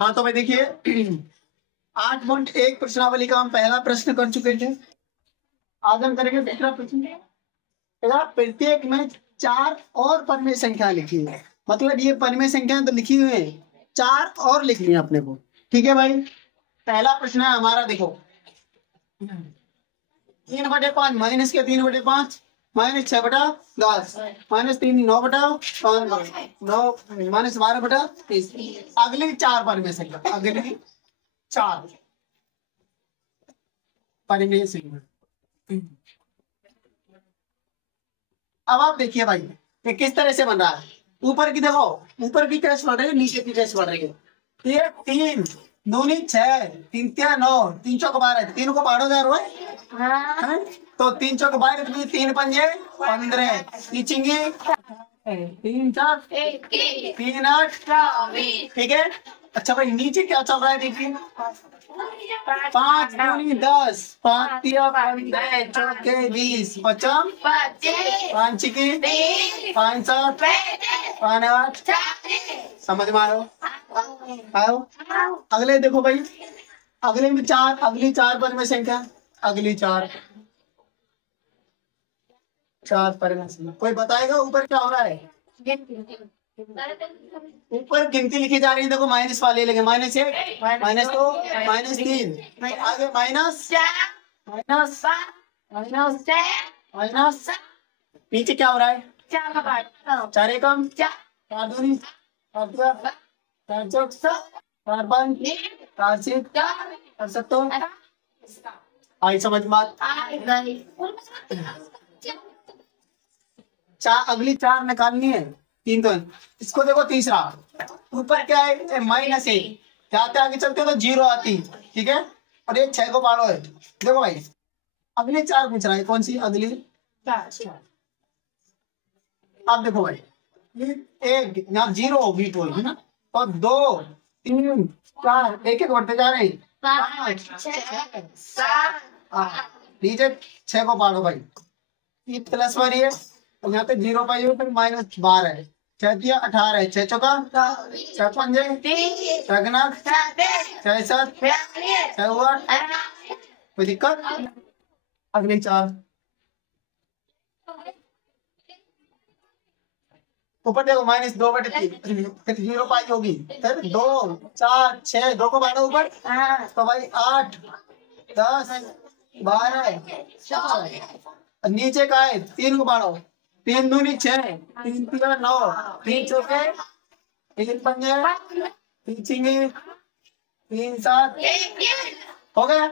हाँ तो भाई देखिए 8.1 प्रश्नावली का हम पहला प्रश्न कर चुके थे। आज हम करेंगे दूसरा प्रश्न। प्रत्येक में 4 और परिमेय संख्या लिखी है, मतलब ये परिमेय संख्या तो लिखी हुई है, 4 और लिखनी है अपने को। ठीक है भाई, पहला प्रश्न है हमारा, देखो 3/5 माइनस के 3/5 माइनस 6/10 माइनस 3 9/9 माइनस 12/30। अगली 4 परिमेय संख्या, अगली 4 परिमेय संख्या। अब आप देखिए भाई ये किस तरह से बन रहा है। ऊपर की देखो, ऊपर की कैसे बढ़ रही है, नीचे की कैसे बढ़ रही है। ये 3 दूनी 6 3 3 9 3 चौक 12, 3 को बाढ़ो जा रहा है तो 3 चौक 12 3 पंजे 15 नीचेंगे 3 4 3 8। ठीक है, अच्छा भाई नीचे क्या चल रहा है देखिए, 5 दूनी 10 5 3 15 चौके 20 पचम 5 छिके 5 7 5 8। समझ में आओ आओ। अगले देखो भाई, अगले में 4, अगली 4 परिमेय संख्या, अगली 4 परिमेय संख्या। कोई बताएगा ऊपर क्या हो रहा है? ऊपर गिनती लिखी जा रही है, देखो माइनस वाले लगे, -1 -2 -3 आगे माइनस माइनस। नीचे क्या हो रहा है? 4 एकम 4 दूनी 4 चौक 4 5 4 6 4 7। आई समझ बात? अगली 4 निकालनी है, 3 तो इसको देखो। तीसरा ऊपर क्या है, -1 जाते आगे चलते तो 0 आती। ठीक है, और ये 6 को पाड़ो है। देखो भाई अगली 4 पूछ रहा है, कौन सी अगली 4। अब देखो भाई ये 1 यहाँ 0 होगी कोई है ना, और 2 3 4 एक एक बढ़ते जा रहे हैं 5 6 7 नीचे 6 को पाड़ो भाई, ये प्लस वाली है और यहाँ पे 0 पाई हो, फिर -12 है 6 दिया 18 है 6 चौका 6 पंजे 6 गुना 6 7 6 8। कोई दिक्कत? अगली 4 ऊपर देखो -2/3 फिर 0 पाई होगी, फिर 2 4 6 2 को बांटो ऊपर तो भाई 8 10 12। नीचे का है 3 को बांटो, 3 दूनी 6 3 3 9 3 चौके 3 पंजे 3 छिंगे 3 7। हो गया?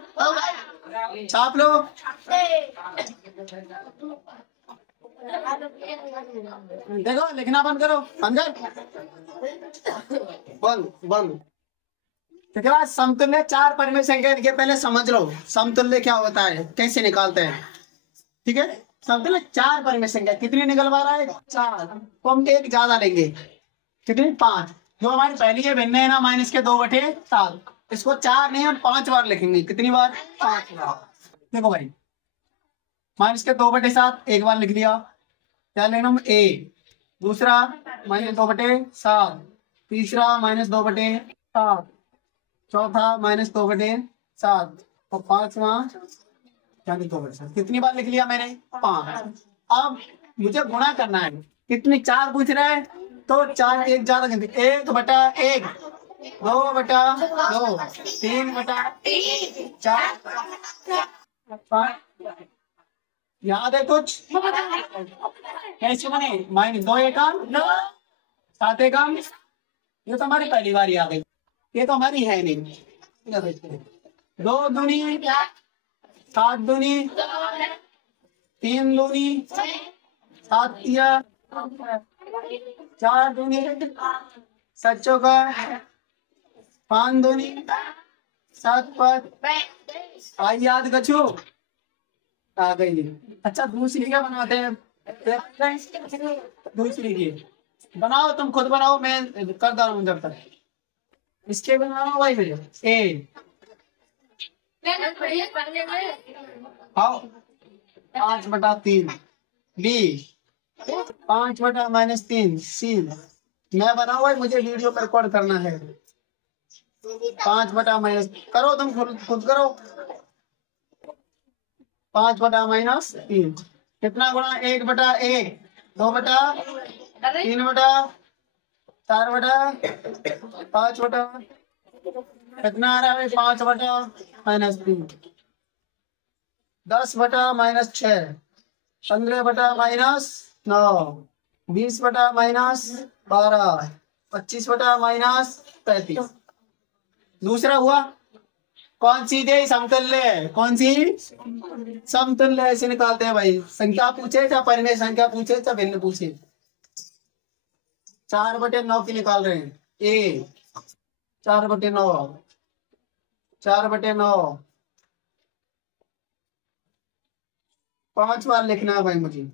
छाप लो। देखो लिखना बंद करो, अंदर बंद। समतुल्य 4 परिमेय संख्या के पहले समझ लो समतुल्य क्या होता है, कैसे निकालते हैं। ठीक है, समतुल्य 4 परिमेय संख्या कितनी निकलवा रहा है? 4। तो हम एक ज्यादा लेंगे, कितनी? 5। जो हमारी पहली है भिन्न है ना, -2/7, इसको 4 नहीं हम 5 बार लिखेंगे। कितनी बार? 5 बार। देखो भाई -2/7 एक बार लिख दिया, क्या लेना? A। दूसरा -2/7, तीसरा -2/7, चौथा -2/7 और पांचवा 2/7। कितनी बार लिख लिया मैंने? 5। अब मुझे गुणा करना है, कितनी? 4 पूछ रहा है तो 4 एक ज्यादा गिनती, 1/1 2/2 3/3 4 5। याद है कुछ? कैसे बने? -2 एकम 7 एकम, ये तो हमारी पहली बार याद है, ये तो हमारी है नहीं। 2 दूनी 7 दूनी 3 दूनी 7 तिया 4 दूनी 7 चौका 5 दूनी 7 5। आई याद कछु? आ गई। अच्छा दूसरी क्या बनाते हैं? दूसरी की बनाओ, तुम खुद बनाओ, मैं कर रहा हूँ जब तक। इसके बनाओ भाई मेरे ए आओ 5/3 बी 5/-3 सी मैं बनाऊँ भाई, मुझे वीडियो पर रिकॉर्ड करना है। 5/- करो तुम, खुद खुद करो। 5/-3 कितना गुणा 1/1, 2/, 3/4/5 कितना आ रहा है? 5/-3, 10/-6, 15/-9, 20/-12, 25/-35। दूसरा हुआ कौन सी दे समतुल्य है? कौन सी समतुल्य ऐसे निकालते हैं भाई। संख्या पूछे या परिमेय संख्या पूछे या भिन्न पूछे? 4/9 की निकाल रहे हैं। ए 4/9, 4/9 5 बार लिखना है भाई मुझे।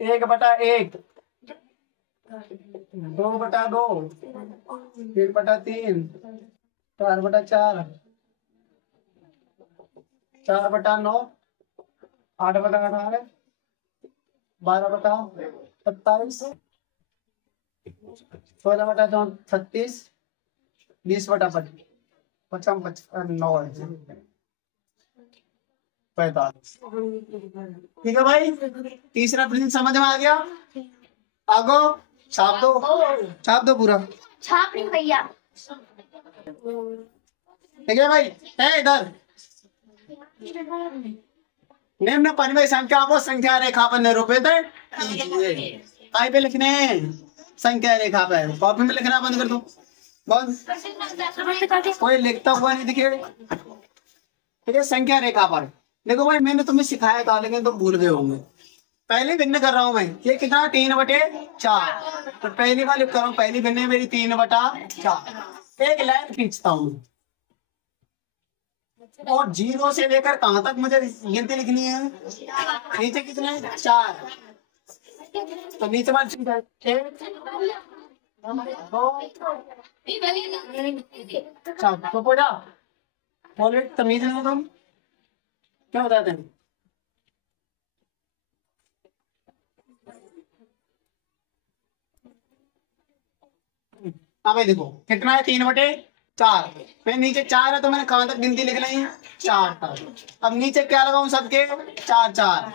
1/1, 2/2, 3/3, 4/4, 4/9, 8/18, 12/27, 16/36, 20/55, 45। ठीक है भाई, तीसरा प्रश्न समझ में आ गया? आगो छाप दो, छाप दो पूरा। छाप नहीं भैया। ठीक है भाई, है इधर। निम्न परिमेय संख्या को संख्या रेखा पर निरूपित काय पे लिखने हैं? संख्या रेखा पे। कॉपी में लिखना बंद कर दो, बंद। कोई लिखता हुआ नहीं दिखे। ठीक है, संख्या रेखा पर देखो भाई, मैंने तुम्हें सिखाया था लेकिन तुम भूल गए होंगे। पहले भिन्न कर रहा हूँ मैं। ये कितना? 3/4। तो पहली बार लिख कर रहा हूँ, पहली भिन्न है मेरी 3/4। एक लाइन खींचता हूँ और 0 से लेकर कहां तक मुझे गिनती लिखनी है? नीचे कितने? 4। तो नीचे वाली संख्या 1, 2, 4। तो पूरा बोले तमीज नहीं तुम क्या बताते हैं? हाँ भाई देखो कितना है? 3/4। फिर नीचे 4 है तो मैंने कहां तक गिनती लिख ली? 4 तक। अब नीचे क्या लगाऊं? सबके 4-4,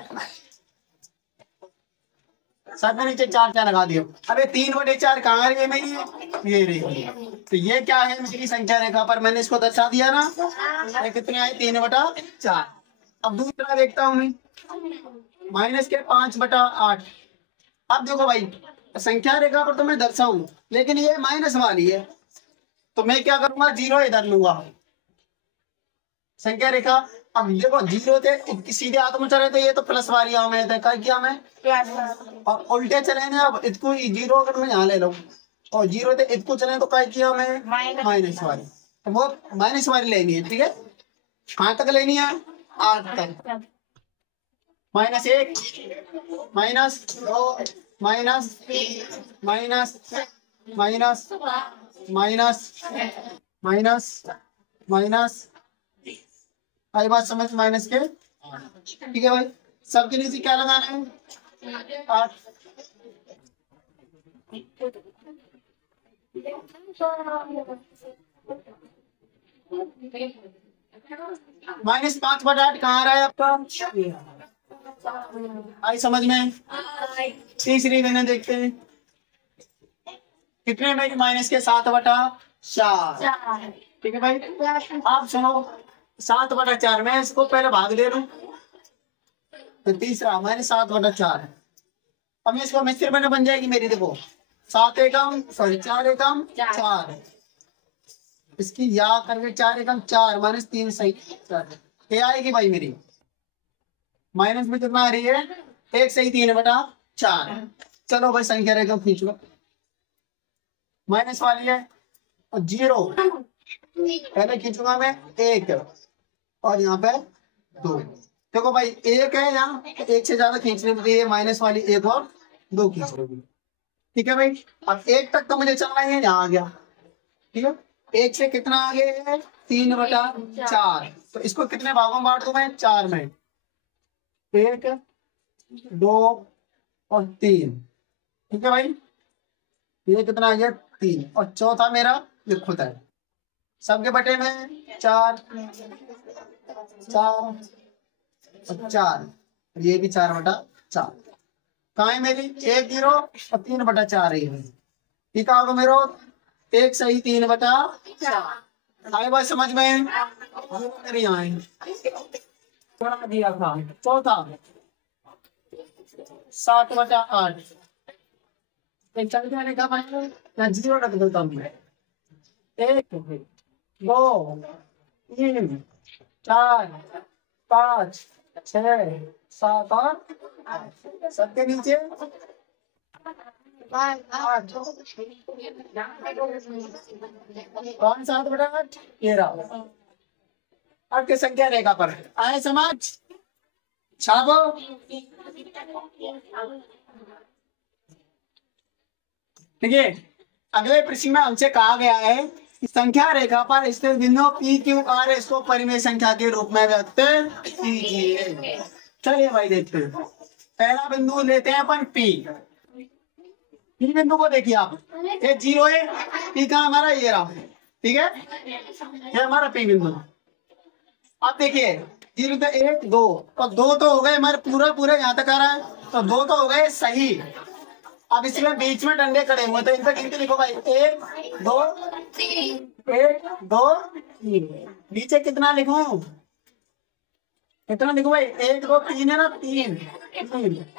सब में नीचे 4-4 लगा दियो। अबे 3/4 कहाँ रही है मेरी? ये रही। तो ये क्या है? मेरी संख्या रेखा पर मैंने इसको दर्शा दिया ना। ये कितने आए? 3/4। अब दूसरा देखता हूँ मैं, माइनस के 5/8। अब देखो भाई, संख्या रेखा पर तो मैं दर्शाऊं लेकिन ये माइनस वाली है, तो मैं क्या करूंगा? 0 इधर लूंगा संख्या रेखा। अब देखो 0 थे सीधे हाथ में चले तो ये तो प्लस वाली हमें क्या किया मैं, और उल्टे चले ना। अब इसको 0 अगर मैं यहाँ ले लूं और 0 थे इसको चले तो क्या किया मैं? माइनस वाली। तो वो माइनस वाली लेनी है। ठीक है, कहाँ तक लेनी है? 8 तक। -1, -2, minus minus minus minus minus. आई बात समझ? माइनस के। ठीक है भाई, सबके नीचे क्या लगाना है? 8। -5/8 कहाँ आ रहा है आपका? आई समझ में? तीसरी गणना देखते हैं कितने में? माइनस के 7/4। ठीक है भाई, आप सुनो 7/4 में इसको पहले भाग दे लूं तो तीसरा -7/4 है। अब मैं इसको मिस्त्री में बन जाएगी मेरी। देखो 7 एकम सॉरी 4 एकम 4, इसकी या करके 4 एकम 4 -3 सही 4 ये आएगी भाई मेरी। माइनस में कितना आ रही है? 1 सही 3/4। चलो भाई संख्या रेखा खींच लो। माइनस वाली है और 0 पहले खींचूंगा मैं 1 और यहाँ पे 2। देखो भाई 1 है यहाँ, 1 से ज्यादा खींचने के लिए माइनस वाली 1 और 2 खींच लोगी। ठीक है भाई, अब 1 तक तो मुझे चलना ही है, यहाँ आ गया। ठीक है, 1 से कितना आगे है? 3/4। तो इसको कितने भागों में बांट दूं मैं? 4 में। 1, 2, और 3। ठीक है भाई, ये कितना आ गया 3। और चौथा मेरा ये खुद है, सबके बटे में 4 4 और 4, ये भी 4/4। कहाँ है मेरी 1 0 और 3/4 है। ठीक है, मेरे 1 सही 3/4 आए बात समझ में? नहीं आए, थोड़ा दिया था। चौथा 7/8, चल जाने का मैं ना 0 रख देता हूँ। 1 2 3 4 5 6 7 8, सबके नीचे 8। कौन 7/8? ये रहा। अब की संख्या रेखा पर आए समझ, छापो। देखिए, अगले प्रश्न में हमसे कहा गया है कि संख्या रेखा पर स्थित बिंदु पी क्यू आर एस को परिमेय संख्या के रूप में व्यक्त कीजिए। चलिए भाई देखते हैं। पहला बिंदु लेते हैं अपन पी। पी बिंदु को देखिए आप, ये 0 है, पी का हमारा ये रहा। ठीक है, ये हमारा पी बिंदु। अब देखिए 0 तो 1 2 और 2 तो हो गए हमारे, पूरा यहाँ तक आ रहा है, तो 2 तो हो गए सही। अब इसमें बीच में डंडे खड़े हुए तो इनका गिनती लिखो भाई, 1 2 1 2 3। नीचे कितना लिखूं, कितना लिखो भाई, 1 2 3 है ना, 3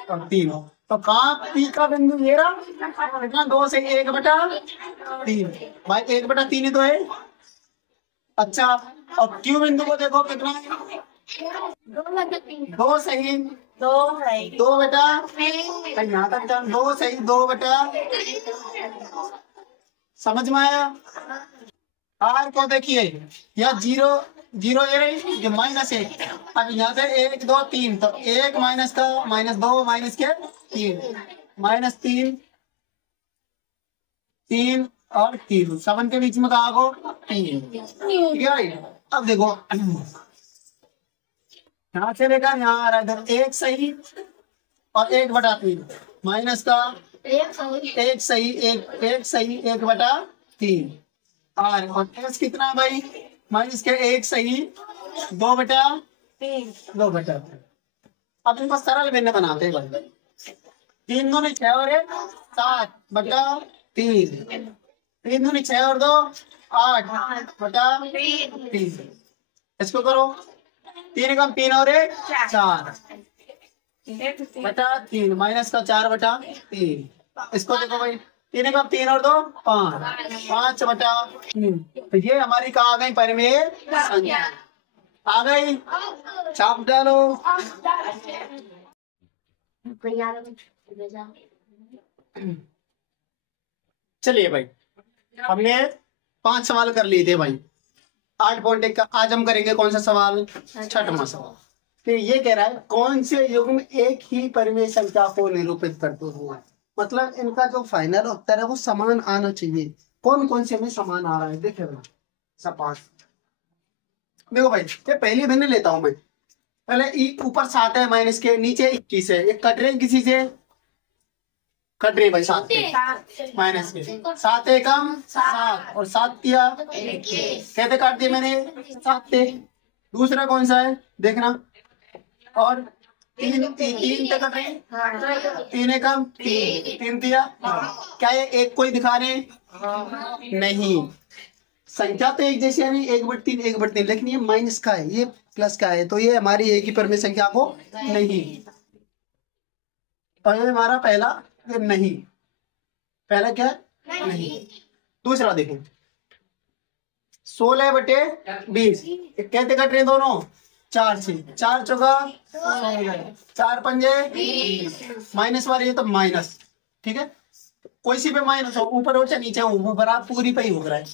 और 3। तो कहाँ पी का बिंदु ये रहा, 2 से 1/3 भाई, 1/3 ही तो है। अच्छा, और क्यू बिंदु को देखो कितना है, 2 सही 2 बेटा, यहाँ तक 2 सही 2 बेटा, समझ में आया? आर को देखिए, या 0 0 ये -1। अब यहाँ से 1 2 3, तो 1 माइनस का -2 माइनस के 3 -3 3 और 3, 7 के बीच में कहा को 3। ठीक है भाई, अब देखो यहाँ से लेकर यहाँ आ रहा है, इधर 1 सही और 1/3 माइनस का 1 सही 1 सही 1/3 आर, और एस कितना है भाई, माइनस के 1 सही 2/3। अब इनको सरल भिन्न बनाते हैं भाई, 3 दूनी 6 और 1 7/3, 3 दूनी 6 और 2 8/3। इसको करो, 3 कम 3 और 1 4/3 माइनस का 4/3। इसको देखो भाई, 3 कम 3 और 2 5/3। तो ये हमारी कहा आ गई परिमेय संख्या, आ गई, छाप डालो। चलिए भाई, हमने 5 सवाल कर लिए थे भाई, 8.1 का। आज हम करेंगे कौन सा सवाल, 6वां सवाल। तो ये कह रहा है कौन से युग्म एक ही परिमेय संख्या को निरूपित करते हुए, मतलब इनका जो फाइनल उत्तर है वो समान आना चाहिए। कौन कौन से में समान आ रहा है देखे भाई, सपाट देखो भाई, ये पहली भिन्न लेता हूं मैं। पहले ऊपर 7 है माइनस के, नीचे 21 है, ये कट रहे किसी से, कट रही भाई 7 माइनस के, 7 एकम 7 और 7 किया कहते काट दिए मैंने 7 थे। दूसरा कौन सा है देखना, और 3 तक कट रहे, 3 एकम 3 दिया। क्या ये एक कोई दिखा रहे नहीं, संख्या तो एक जैसी है, 1/3 1/3, लेकिन ये माइनस का है, ये प्लस का है, तो ये हमारी एक ही परिमेय संख्या को नहीं। तो ये हमारा पहला नहीं, पहला क्या है नहीं। दूसरा देखो 16/20, कहते कट रहे दोनों 4 से, 4 चौका 4 पंजे माइनस वाली है तो माइनस। ठीक है, कोई सी पे माइनस हो, ऊपर हो चाहे नीचे हो, वो बराबर पूरी पे ही हो रहा है,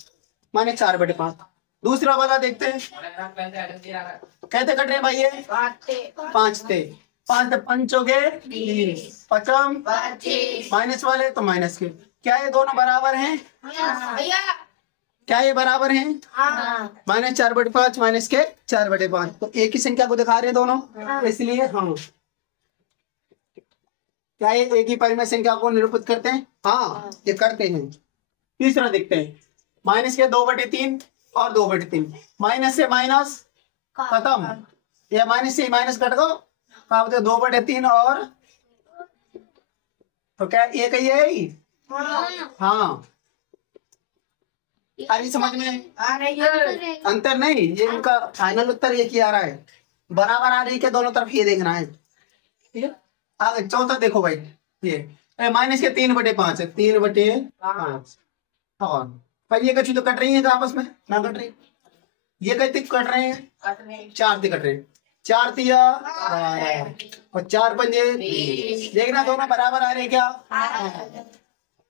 माइनस 4/5। दूसरा वाला देखते हैं, कहते कट रहे भाई ये 5 थे, 5 पंचोगे 5 माइनस वाले तो माइनस के। क्या ये दोनों बराबर हैं, क्या ये बराबर हैं, माइनस 4/5 माइनस के 4/5, तो एक ही संख्या को दिखा रहे हैं दोनों, इसलिए हाँ क्या ये एक ही परिमेय संख्या को निरूपित करते हैं? हाँ, ये करते हैं। तीसरा देखते हैं, माइनस के 2/3 और 2/3, माइनस से माइनस खत्म, या माइनस से माइनस कट गो, कहा बोलते 2/3 और तो क्या एक ही है ही? हाँ, आ रही समझ में? अंतर नहीं, ये इनका फाइनल उत्तर एक ही आ रहा है, बराबर आ रही है, दोनों तरफ ये देखना है। ठीक है, आगे चौथा देखो भाई, ये माइनस के 3/5 है, 3/5 और भाई ये कच्ची तो कट रही है आपस में ना, कट रही, ये कई कट रहे हैं, 4 कट रहे हैं, 4 तिया और 4 पंजे, देखना दोनों बराबर आ रहे हैं क्या?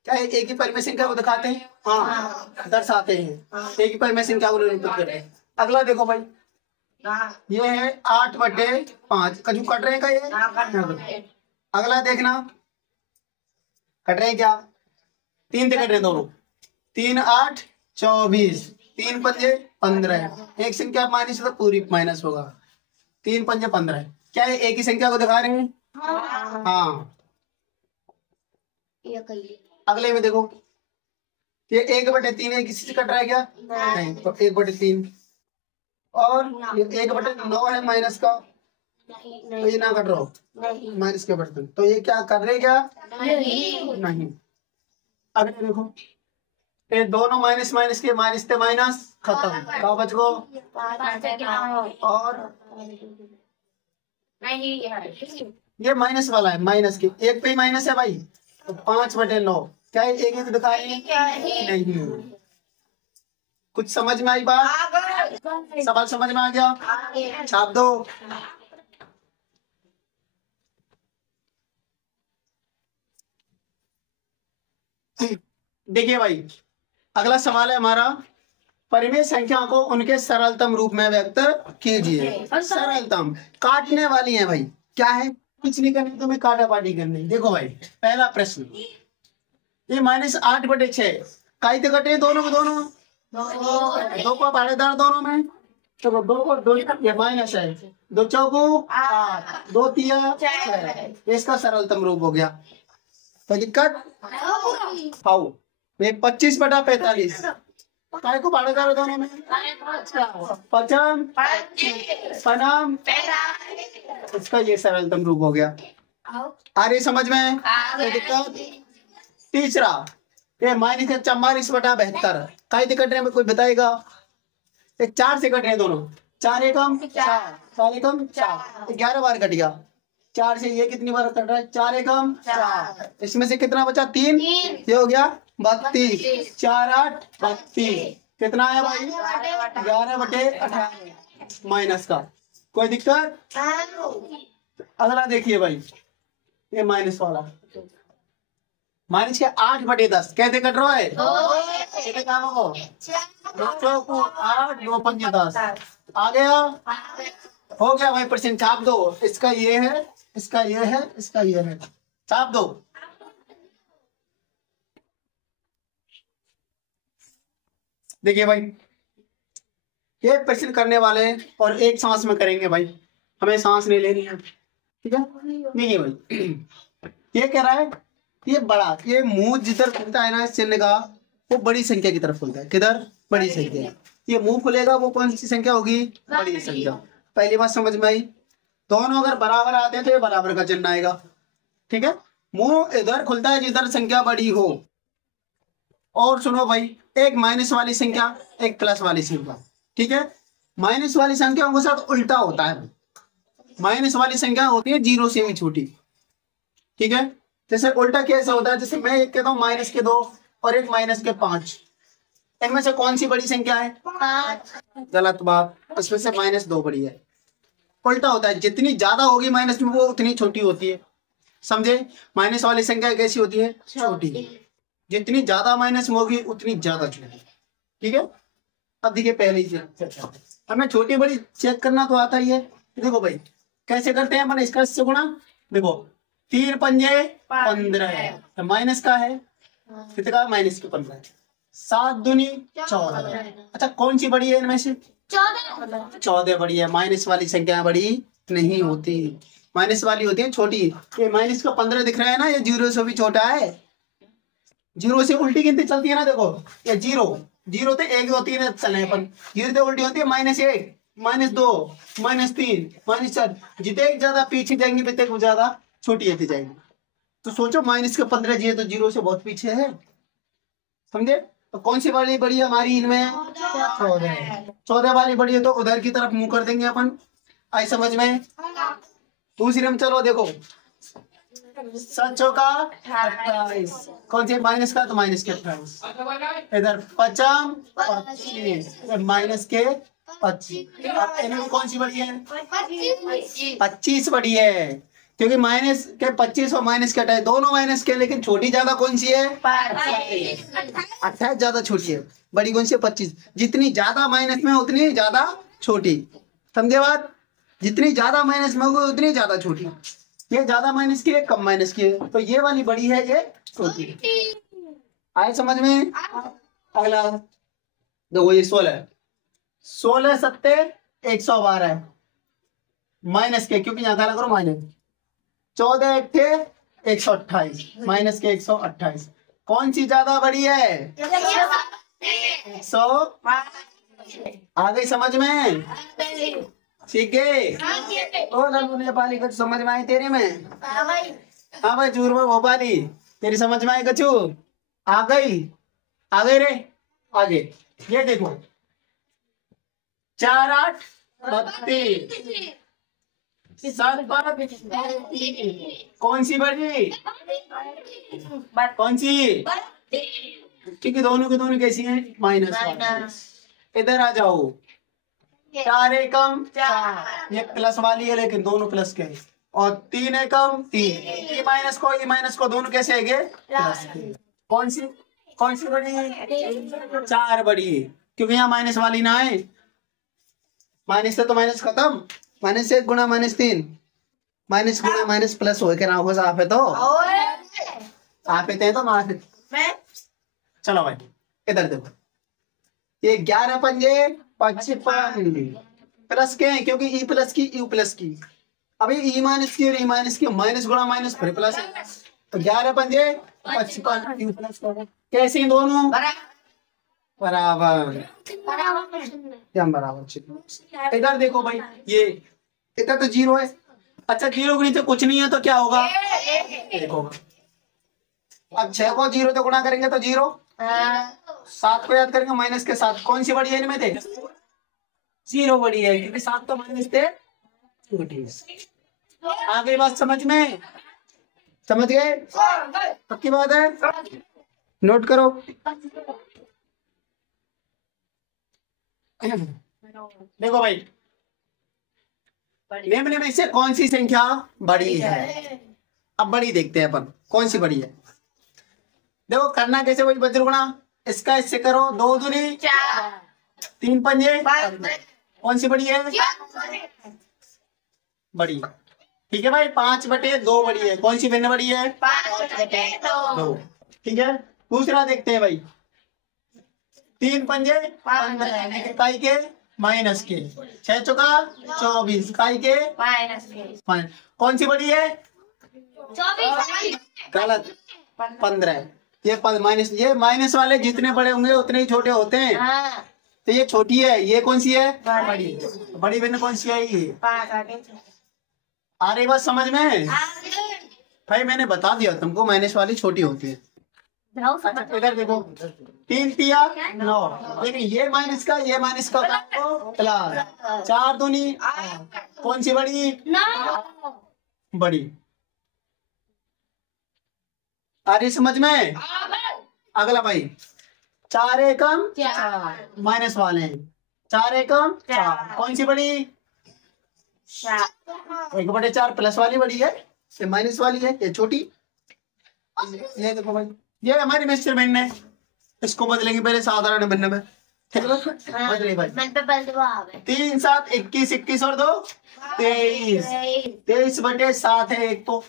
क्या एक ही परिमेय संख्या को दिखाते हैं? हाँ, दर्शाते हैं, एक ही परिमेय संख्या को निरूपित करते हैं। अगला देखो भाई, ये है 8/5, कजू कट रहे हैं का ये? अगला देखना, कट रहे हैं क्या? 3 कट रहे हैं दोनों, 3 8 24, 3 पंजे 15, एक संख्या माइनस तो पूरी माइनस होगा, 3 पंजे 15। क्या ये एक ही संख्या को दिखा रहे हैं? हाँ। अगले में देखो, ये 1/3 है, किसी से कट रहा है क्या? नहीं, तो 1/3 और ये 1/9 है माइनस का, तो ये ना कट रहा हो माइनस के बर्तन, तो ये क्या कर रहे क्या? नहीं। अगले देखो, ये दोनों माइनस माइनस के माइनस थे माइनस खत्म, कहा बच गो और ये माइनस वाला है, माइनस के एक पे ही माइनस है भाई, तो 5/9, क्या एक एक दिखा रहे हैं? नहीं। कुछ समझ में आई बात? सवाल समझ में आ गया? छाप दो। देखिए भाई, अगला सवाल है हमारा, परिमेय संख्या को उनके सरलतम रूप में व्यक्त कीजिए। सरलतम, काटने वाली है भाई, क्या है? कुछ नहीं करनी, तुम्हें काटा पाटी करनी। देखो भाई, पहला प्रश्न, ये -8/6 काई तो कटे दोनों में, दोनों दो को भाड़ेदार दोनों में, तो 2 को 2 ये माइनस है, 2 चौको 8, 2 तिया 6, इसका सरलतम रूप हो गया। तो दिक्कत हाउ, ये 25/45 काय को भाड़ेदार दोनों में, पचम पनम, इसका ये सरलतम रूप हो गया। आ रही समझ में? तो दिक्कत। तीसरा, ये -44/72 काई से कट रहे हैं, कोई बताएगा? एक 4 से कट रहे हैं दोनों, 4 एकम 4, 4 एकम 4, 11 बार कट गया। 4 से ये कितनी बार कट रहा है? 4 एकम 4, इसमें से कितना बचा? 3, ये हो गया 32, 4 8 32, कितना आया भाई? 11/18 माइनस का। कोई दिक्कत? अगला देखिए भाई, ये माइनस वाला, माइनस के 8/10 कैसे कट रहा है? 2 चौको 8, 2 पंजे 10, आ गया? हो गया भाई, परसेंट छाप दो। इसका ये है, इसका ये है, इसका ये है, छाप दो। देखिए भाई, ये प्रश्न करने वाले और एक सांस में करेंगे भाई, हमें सांस नहीं लेनी है, ठीक है? देखिए भाई, ये कह रहा है, ये बड़ा, ये मुंह जिधर खुलता है ना इस चिन्ह का, वो बड़ी संख्या की तरफ खुलता है। किधर? बड़ी संख्या। ये मुंह खुलेगा, वो कौन सी संख्या होगी? बड़ी संख्या। पहली बात समझ में आई? दोनों अगर बराबर आते हैं तो ये बराबर का चिन्ह आएगा, ठीक है? मुंह इधर खुलता है जिधर संख्या बड़ी हो। और सुनो भाई, एक माइनस वाली संख्या, एक प्लस वाली संख्या, ठीक है? माइनस वाली संख्याओं के साथ उल्टा होता है। माइनस वाली संख्या होती है 0 से भी छोटी, ठीक है? जैसे उल्टा कैसे होता है? जैसे मैं एक कहता हूँ -2 और एक -5, इनमें से कौन सी बड़ी संख्या है? 5। गलत बात, उसमें से -2 बड़ी है। उल्टा होता है, जितनी ज्यादा होगी माइनस में वो उतनी छोटी होती है, समझे? माइनस वाली संख्या कैसी होती है? छोटी। जितनी ज्यादा माइनस में होगी उतनी ज्यादा छोटी, ठीक है? अब देखिए, पहले ही चर्चा, हमें छोटी बड़ी चेक करना तो आता ही है। देखो भाई, कैसे करते हैं? मैंने इसका इससे गुणा। देखो, 3 पंजे 15, माइनस का है कितना? माइनस के 15, 7 दूनी 14। अच्छा, कौन सी बड़ी है इनमें से? 14 बड़ी है। माइनस वाली संख्या बड़ी नहीं होती, माइनस वाली होती है छोटी। ये माइनस का 15 दिख रहा है ना, ये 0 से भी छोटा है। 0 से उल्टी गिनती चलती है ना, देखो ये 0 0 तो 1 2 3 चले अपन, 0 तो उल्टी होती है -1 -2 -3 -4, जितने ज्यादा पीछे जाएंगे उतने को ज्यादा छोटी होती जाएगी। तो सोचो माइनस का 15 जी है तो 0 से बहुत पीछे है, समझे। तो कौन सी वाली बड़ी है हमारी इनमें? 14 वाली बड़ी है, तो उधर की तरफ मुंह कर देंगे अपन। आई समझ में? दूसरी में चलो देखो, 7 चौका 28, कौन सी माइनस का? तो माइनस के 28, इधर 50 25, माइनस के 25। इनमें कौन सी बड़ी है? 25 बड़ी है, क्योंकि माइनस के 25 और माइनस के 28 दोनों माइनस के, लेकिन छोटी ज्यादा कौन सी है? 28 ज्यादा छोटी है, बड़ी कौन सी है? 25। जितनी ज्यादा माइनस में उतनी ज्यादा छोटी, समझे बात? जितनी ज्यादा माइनस में होगी उतनी ज्यादा छोटी। ये ज्यादा माइनस की है, कम माइनस की है, तो ये वाली बड़ी है, ये छोटी। आए समझ में? अगला देखो, ये 16 सत्ते 112 माइनस के, क्योंकि यहाँ काला करो माइनस। 14 अट्ठे 128 माइनस के 128, कौन सी ज्यादा बड़ी है? 100। आ गई समझ में? ठीक है। ओ लल्लू नेपाली कुछ समझ में आई तेरे में? हाँ भाई चूरमा भोपाली, तेरी समझ में आई कछु? आ गई? आ गई रे? आगे ये देखो, 4 8 32, 7 कौन सी बड़ी? कौन सी? क्योंकि दोनों के दोनों कैसी हैं? माइनस। इधर आ जाओ, 4 एकम 4, ये प्लस वाली है लेकिन दोनों प्लस के, और 3 एकम 3, ये माइनस को दोनों कैसे है? प्लस के। कौन सी बड़ी है? 4 बड़ी है, क्योंकि यहाँ माइनस वाली ना है। माइनस से तो माइनस खत्म, -1 गुणा -3, माइनस गुणा माइनस प्लस हो के ना हो, आप है तो आप है तो मार। चलो भाई इधर देखो, ये 11 पंजे 55 प्लस के हैं, क्योंकि ई प्लस की यू प्लस की। अभी ई माइनस की और ई माइनस की, माइनस गुणा माइनस फिर प्लस है, तो 11 पंजे 55 यू प्लस कैसे हैं दोनों? बराबर। क्या बराबर? इधर देखो भाई, ये इधर तो 0 है। अच्छा 0 के नीचे कुछ नहीं है तो क्या होगा? देखो अब 6 को 0 तो गुणा करेंगे तो 0, 7 को याद करेंगे माइनस के 7, कौन सी बड़ी है इनमें थे? 0 बड़ी है, क्योंकि 7 तो माइनस थे छोटी। आ गई बात समझ में? समझ गए? पक्की बात है, नोट करो। देखो भाई, निम्न में से कौन सी संख्या बड़ी है? अब बड़ी देखते हैं अपन, कौन सी बड़ी है। देखो करना कैसे, वही वज्रगुणा, इसका इससे करो, 2 दूनी 3 पंजे, कौन सी बड़ी है? बड़ी। ठीक है भाई, 5/2 बड़ी है, कौन सी भिन्न बड़ी है? 5/2। ठीक है, दूसरा देखते हैं भाई, 3 पंजे 15, इकाई के माइनस के, 6 चौका 24, इकाई के माइनस के, कौन सी बड़ी है? 24। गलत, 15। ये माइनस, ये माइनस वाले जितने बड़े होंगे उतने ही छोटे होते हैं। तो ये छोटी है, ये कौन सी है? बड़ी। बड़ी भिन्न कौन सी है? ये। आ रही बात समझ में? भाई मैंने बता दिया तुमको, माइनस वाली छोटी होती है। अच्छा इधर देखो, 3 तिया 9, लेकिन ये माइनस का प्लस, 4 दूनी, कौन सी बड़ी? बड़ी। आ रही समझ में? अगला भाई, 4 एकम 4, माइनस वाले हैं, 4 एकम 4, कौन सी बड़ी? 1/4 प्लस वाली बड़ी है, ये माइनस वाली है, ये छोटी। ये देखो भाई, ये हमारी मिस्टर भिन्न है, इसको बदलेंगे पहले साधारण भिन्न में। ठीक है बदले भाई, 3 7 21, 21 और 2 23, 23/7 है एक तो,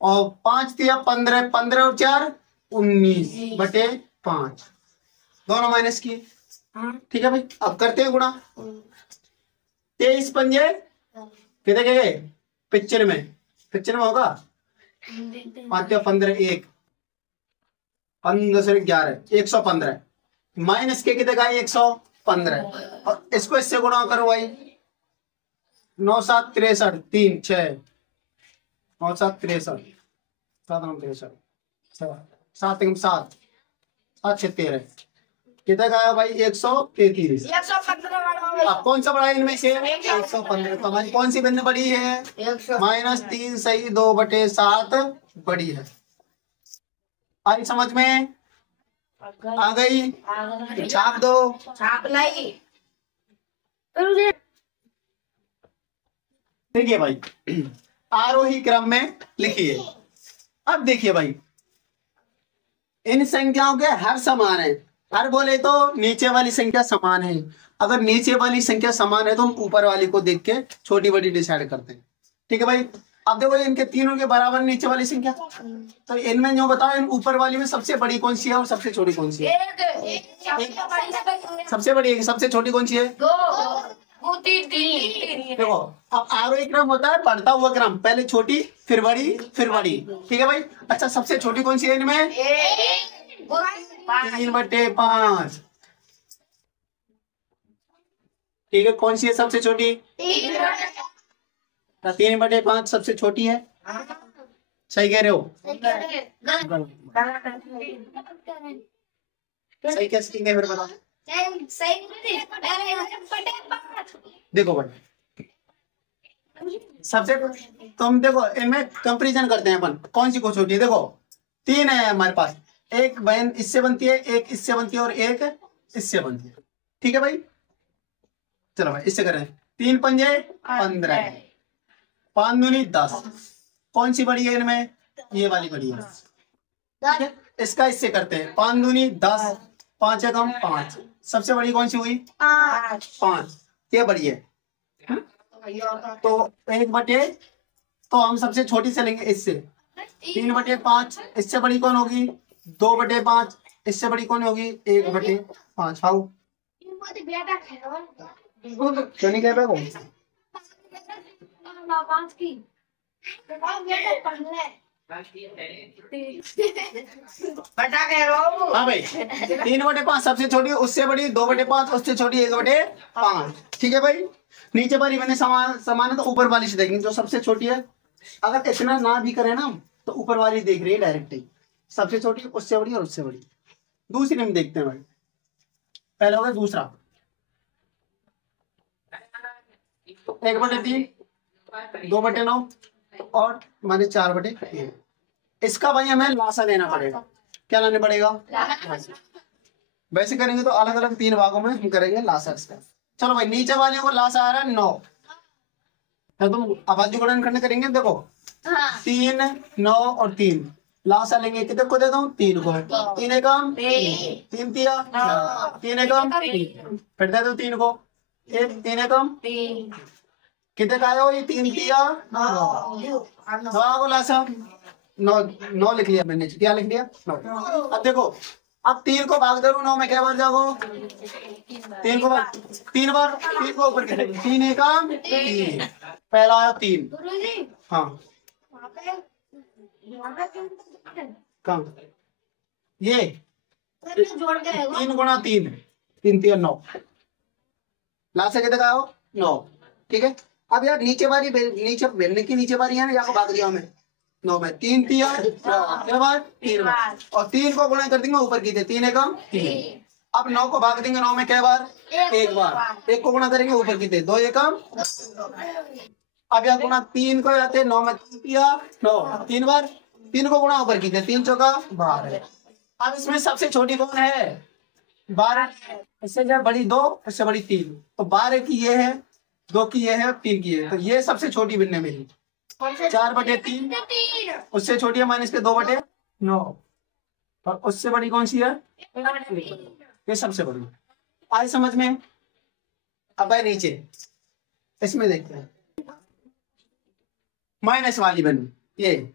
और 5 तिया 15, 15 और 4 19/5, दोनों माइनस की। ठीक है भाई, अब करते हैं गुणा। 23 पंजे कितने गए? 95 होगा। 5 15 1 15 से 11 115 माइनस के कितने का 115 और इसको इससे गुणा करो भाई 9 7 63 3 6 9 7 63 7 9 63 7 7 7 7 6 13 कितना का है भाई 133। अब कौन सा बड़ा है इनमें से 115 तो हमारी कौन सी भिन्न बड़ी है -3 सही 2/7 बड़ी है। आई समझ में आ गई छाप दो छाप लाई। देखिए भाई आरोही क्रम में लिखिए। अब देखिए भाई इन संख्याओं के हर समान है। हर बोले तो नीचे वाली संख्या समान है। अगर नीचे वाली संख्या समान है तो हम ऊपर वाली को देख के छोटी बड़ी डिसाइड करते हैं। ठीक है भाई। अब देखो इनके तीनों के बराबर नीचे वाली संख्या तो इनमें जो बताओ इन ऊपर वाली में सबसे बड़ी कौन सी है और सबसे छोटी कौन सी है। सबसे बड़ी है सबसे छोटी कौन सी है देखो। अब आरोही क्रम होता है बढ़ता हुआ क्रम पहले छोटी फिर बड़ी फिर बड़ी। ठीक है भाई। अच्छा सबसे छोटी कौन सी है इनमें 3/5। ठीक है कौन सी है सबसे छोटी 3/5 सबसे छोटी है। सही कह रहे हो सही कैसे ठीक है फिर बताओ। देखो भाई सबसे तुम देखो इनमें कंपैरिजन करते हैं अपन कौन सी को छोटी है। देखो 3 है हमारे पास एक बहन इससे बनती है एक इससे बनती है और एक इससे बनती है। ठीक है भाई। चलो भाई इससे करें 3 पंजे 15 5 दूनी 10 कौन सी बड़ी है इनमें ये वाली बड़ी है। ठीक है इसका इससे करते हैं 5 दूनी 10 5 एकम 5 सबसे बड़ी कौन सी हुई 5 ये बड़ी है। तो 1/, तो हम सबसे छोटी से लेंगे इससे 3/5 इससे बड़ी कौन होगी 2/5 इससे बड़ी कौन होगी 1/5। हाउ क्यों नहीं कह पाओ हाँ भाई 3/5 सबसे छोटी उससे बड़ी 2/5 उससे छोटी 1/5। ठीक है भाई। नीचे वाली मैंने समान है तो ऊपर वाली से देखेंगे जो सबसे छोटी है। अगर इतना ना भी करें ना तो ऊपर वाली देख रही है डायरेक्ट ही सबसे छोटी उससे बड़ी और उससे बड़ी। दूसरी में देखते हैं भाई पहला होगा दूसरा 1/3 2/9 और माने 4/3। इसका भाई हमें लासा लेना पड़ेगा। क्या लाने पड़ेगा वैसे करेंगे तो अलग अलग 3 भागों में हम करेंगे लासा इसका। चलो भाई नीचे वाले को लासा आ रहा है 9 तो तुम आबादी गुणन करने करेंगे। देखो 3 9 और 3 लासा लेंगे कितने को दे दो 3 को 3 एकम 3 तिया 3 एकम फिर दे दो 3 को 3 एकम कितने का आया ये 3 तिया 9 को लासा 9 लिख लिया मैंने। क्या लिख लिया 9। अब देखो अब 3 को भाग दे 9 में क्या बार जाओ 3 को 3 बार 3 को ऊपर 3 एकम 3 पहला आया 3। हाँ कम ये 3 गुणा 3 3 3 9 लास्ट से कितने का हो 9। ठीक है। अब यार नीचे बारी नीचे बेलने की नीचे बारी है ना यहाँ भाग दिया हमें 9 में 3 3 3 बार और 3 को गुणा कर देंगे ऊपर की थे 3 एकम 3। अब 9 को भाग देंगे 9 में क्या बार एक बार 1 को गुणा करेंगे ऊपर की थे 2 एकम। अब यहाँ गुणा 3 को जाते 9 में 9 3 बार 3 को गुणा ऊपर की थे 3 चौका 12। अब इसमें सबसे छोटी कौन है 12 इससे जो बड़ी 2 इससे बड़ी 3 तो 12 की ये है 2 की ये है 3 की है तो ये सबसे छोटी भिन्न है मेरी 4/3 उससे छोटी है माइनस के 2/9 और उससे बड़ी कौन सी है ये सबसे बड़ी। आज समझ में। अब है नीचे इसमें देखते हैं माइनस वाली भिन्न ये।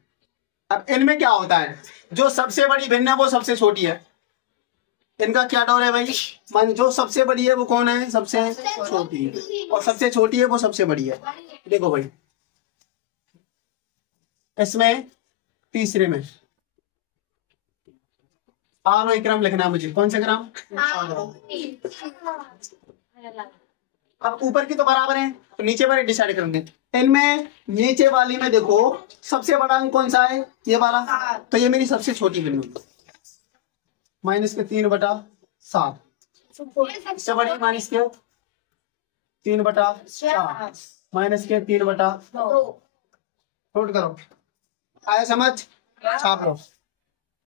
अब इनमें क्या होता है जो सबसे बड़ी भिन्न है वो सबसे छोटी है। इनका क्या डोर है भाई मान जो सबसे बड़ी है वो कौन है सबसे छोटी है और सबसे छोटी है वो सबसे बड़ी है। देखो भाई इसमें तीसरे में आरोही क्रम लिखना है मुझे। कौन सा क्रम? अब ऊपर की तो बराबर है, तो नीचे वाले डिसाइड करेंगे। इनमें नीचे वाली में देखो सबसे बड़ा अंक कौन सा है? ये वाला, तो ये मेरी सबसे छोटी वैल्यू माइनस के 3/7। इससे बड़ी माइनस के 3/4 माइनस के 3/2। नोट करो, आया समझ? छाप लो।